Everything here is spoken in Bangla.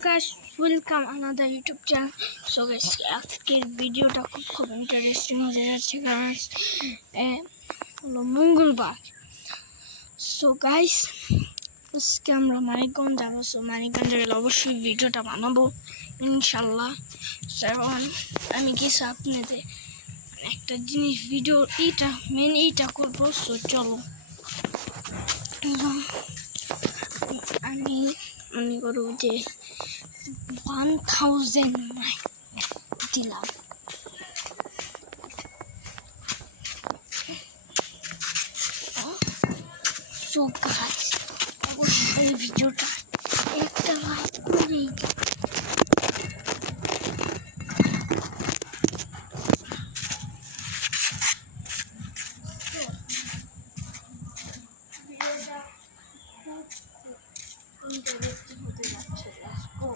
guys, welcome another YouTube channel. So guys, আজকের ভিডিওটা খুব ইন্টারেস্টিং হতে যাচ্ছে কারণ হলো মঙ্গলবার। সো গাইস, আজকে আমরা মানিকগঞ্জ যাবো। সো মানিকগঞ্জে গেলে অবশ্যই ভিডিওটা বানাবো ইনশাল্লাহ। এখন আমি কিছু আপনাদের একটা জিনিস ভিডিও এইটা করবো। সো চলো আমি মনে করব যে 1000 দিলাম। সো গাইস, অবশ্যই ভিডিওটা একটা লাইক করে ইন্টারেস্টিং হতে যাচ্ছে। Let's go.